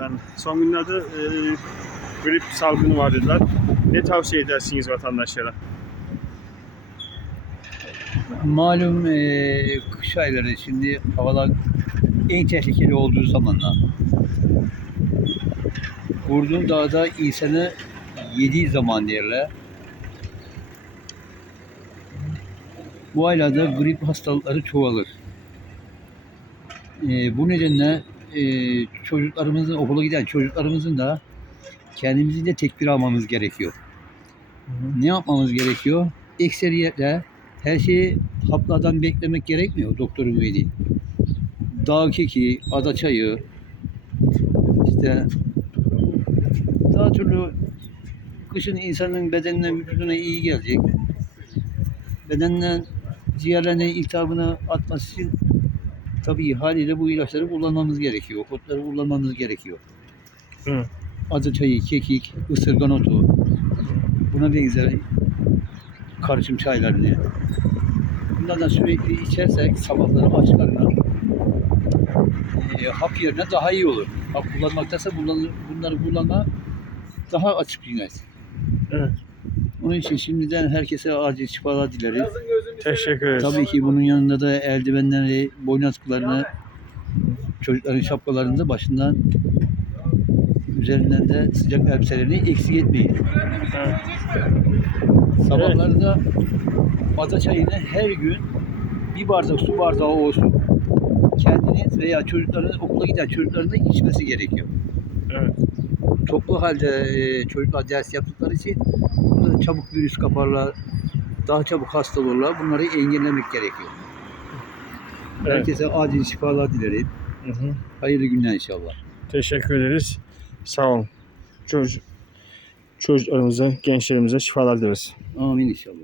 Yani son günlerde e, grip salgını var dediler. Ne tavsiye edersiniz vatandaşlara? Malum eee kış ayları şimdi havalar en tehlikeli olduğu zamanlar. Vurduğun dağda insanı yediği zaman derler. Bu aylarda grip hastalıkları çoğalır. Eee, bu nedenle eee, çocuklarımızın, okula giden çocuklarımızın da kendimizi de tedbir almamız gerekiyor. Ne yapmamız gerekiyor? Ekseriyetle her şeyi haplardan beklemek gerekmiyor doktorun verdiği. Dağ keki, ada çayı, işte daha türlü kışın insanın bedenine, vücuduna iyi gelecek. Bedeninden ciğerlerine iltihabını atması için tabii haliyle bu ilaçları kullanmamız gerekiyor. Otları kullanmamız gerekiyor. Hı. Ada çayı, kekik, ısırgan otu, buna benzer karışım çaylarını bunlardan sürekli içersek sabahları aç karnına e, hap yerine daha iyi olur. Hap kullanmaktansa bunları, bunları kullanma daha açık dünyası. Evet. Onun için şimdiden herkese acil şifalar dileriz. Teşekkür ederiz. Tabii ki bunun yanında da eldivenleri, boyun atkılarını, çocukların şapkalarını da başından üzerinden de sıcak elbiselerini eksik etmeyin. Evet. Sabahları da ada çayını her gün bir bardak su bardağı olsun kendiniz veya çocukların okula giden çocukların da içmesi gerekiyor. Evet. Toplu halde e, çocuklar ders yaptıkları için burada çabuk virüs kaparlar, daha çabuk hasta olurlar. Bunları engellemek gerekiyor. Evet. Herkese acil şifalar dilerim. Hı hı. Hayırlı günler inşallah. Teşekkür ederiz. Sağ olun. Çocuk, çocuklarımıza, gençlerimize şifalar dileriz. Amin inşallah.